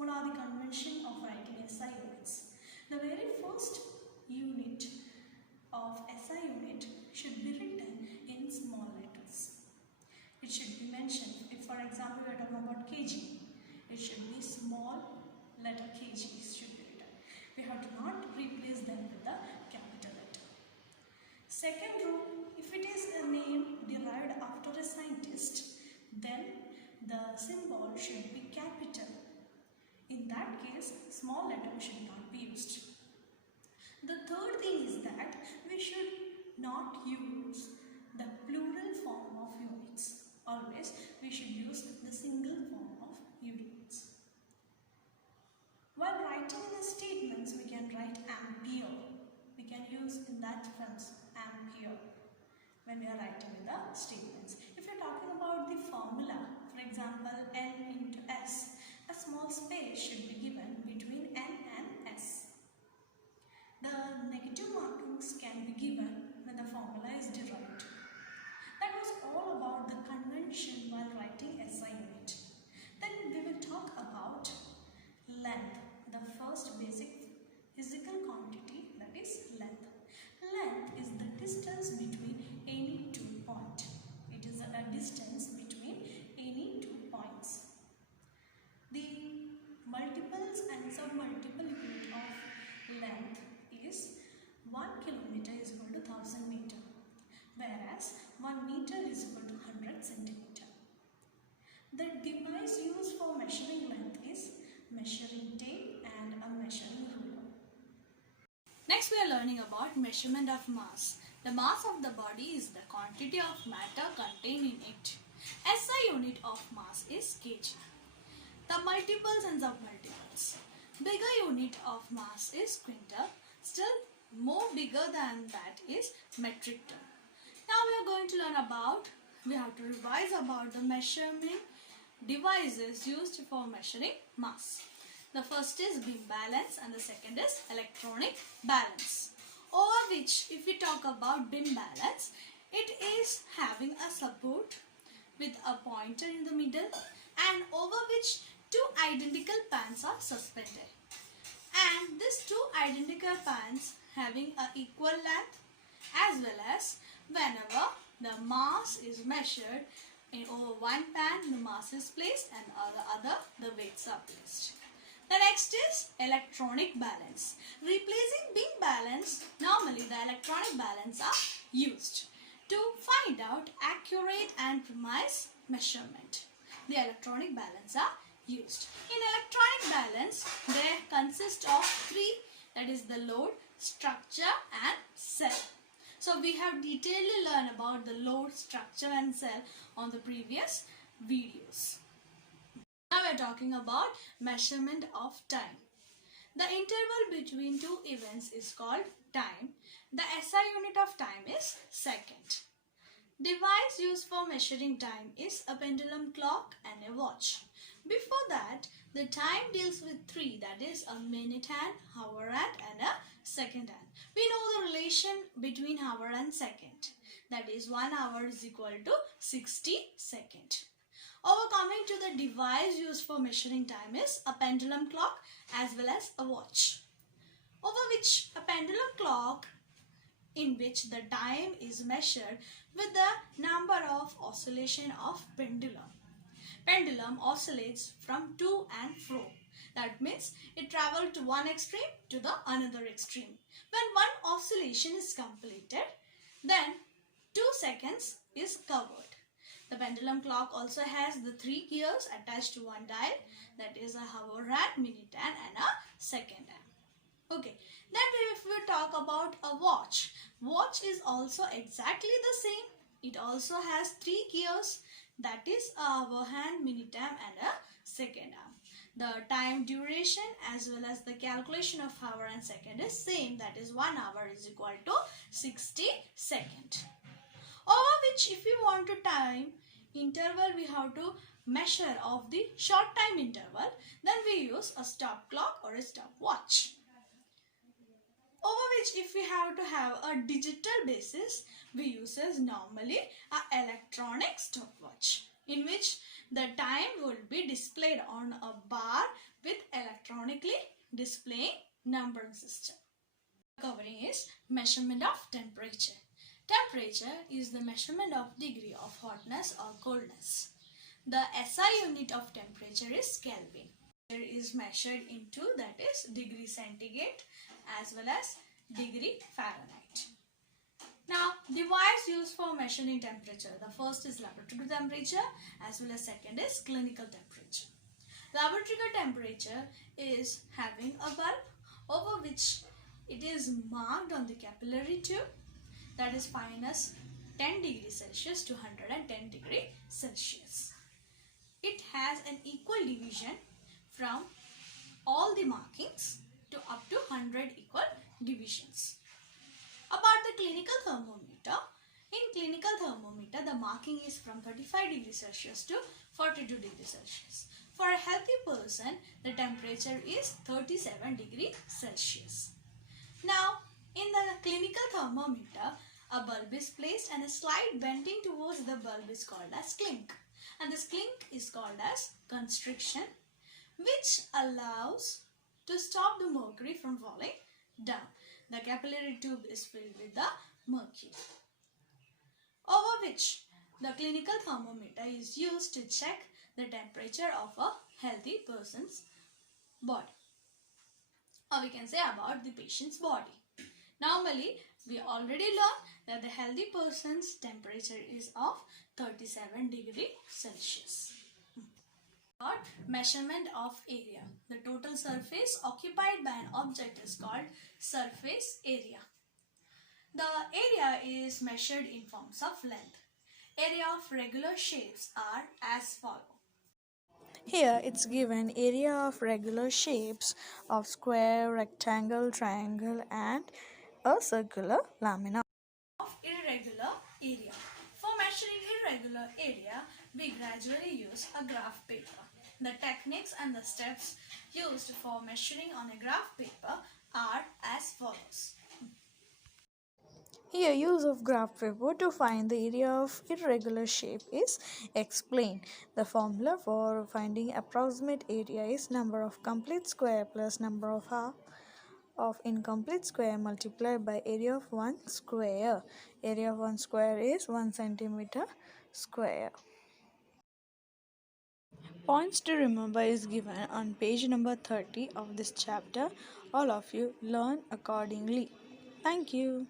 What are the convention of writing SI units? The very first unit of SI unit should be written in small letters. It should be mentioned. If for example we are talking about kg, it should be small letter kg should be written. We have to not replace them with the capital letter. Second rule, if it is a name derived after a scientist, then the symbol should be capital. In that case, small letter should not be used. The third thing is that we should not use the plural form of units. Always we should use the single form of units. While writing in the statements, we can write ampere. We can use in that sense ampere when we are writing in the statements. If you are talking about the formula, for example N into S, a small space should be given between N and S. The negative markings can be given when the formula is derived. That was all about the convention while writing SI unit. Then we will talk about length, the first basic physical quantity, that is length. Length is the distance between any 2 points. It is a distance between any 2 points. The multiples and submultiple unit of length is 1 kilometer is equal to 1000 meter, whereas 1 meter is equal to 100 centimeter. The device used for measuring length is measuring tape and a measuring ruler. Next we are learning about measurement of mass. The mass of the body is the quantity of matter contained in it. SI unit of mass is kg. The multiples and submultiples. Bigger unit of mass is quintal. Still more bigger than that is metric ton. Now we are going to learn about, we have to revise about the measurement devices used for measuring mass. The first is beam balance and the second is electronic balance. Over which, if we talk about beam balance, it is having a support with a pointer in the middle and over which two identical pans are suspended. And these two identical pans having a equal length, as well as whenever the mass is measured in over one pan, the mass is placed and other the weights are placed. The next is electronic balance. Replacing beam balance, normally the electronic balance are used to find out accurate and precise measurement. The electronic balance are used. In electronic balance, they consist of three, that is the load, structure and cell. So we have detailedly learned about the load, structure and cell on the previous videos. Now we are talking about measurement of time. The interval between two events is called time. The SI unit of time is second. Device used for measuring time is a pendulum clock and a watch. Before that, the time deals with three, that is a minute hand, hour hand and a second hand. We know the relation between hour and second, that is 1 hour is equal to 60 seconds. Coming to the device used for measuring time is a pendulum clock as well as a watch. Over which a pendulum clock in which the time is measured with the number of oscillation of pendulum. Pendulum oscillates from to and fro. That means it travels to one extreme to the another extreme. When one oscillation is completed, then 2 seconds is covered. The pendulum clock also has the 3 gears attached to one dial, that is a hour hand, minute hand and a second hand. Okay, then if we talk about a watch, watch is also exactly the same. It also has 3 gears, that is a hour hand, minute hand and a second hand. The time duration as well as the calculation of hour and second is same, that is 1 hour is equal to 60 seconds. Over which if we want to time interval, we have to measure of the short time interval, then we use a stop clock or a stopwatch. Over which if we have to have a digital basis, we use normally a electronic stopwatch in which the time will be displayed on a bar with electronically displaying numbering system. Covering is measurement of temperature. Temperature is the measurement of degree of hotness or coldness. The SI unit of temperature is Kelvin. It is measured into, that is, degree centigrade as well as degree Fahrenheit. Now, device used for measuring temperature. The first is laboratory temperature as well as second is clinical temperature. Laboratory temperature is having a bulb over which it is marked on the capillary tube, that is minus 10 degrees Celsius to 110 degrees Celsius. It has an equal division from all the markings to up to 100 equal divisions. About the clinical thermometer. In clinical thermometer, the marking is from 35 degrees Celsius to 42 degrees Celsius. For a healthy person, the temperature is 37 degrees Celsius. Now, in the clinical thermometer, a bulb is placed and a slight bending towards the bulb is called as clink. And this clink is called as constriction, which allows to stop the mercury from falling down. The capillary tube is filled with the mercury, over which the clinical thermometer is used to check the temperature of a healthy person's body, or we can say about the patient's body. Normally, we already learned that the healthy person's temperature is of 37 degrees Celsius. Measurement of area. The total surface occupied by an object is called surface area. The area is measured in forms of length. Area of regular shapes are as follows. Here it's given area of regular shapes of square, rectangle, triangle and a circular lamina. Of irregular area. For measuring irregular area, we gradually use a graph paper. The techniques and the steps used for measuring on a graph paper are as follows. Here use of graph paper to find the area of irregular shape is explained. The formula for finding approximate area is number of complete square plus number of half of incomplete square multiplied by area of one square. Area of one square is 1 centimeter square. Points to remember is given on page number 30 of this chapter. All of you learn accordingly. Thank you.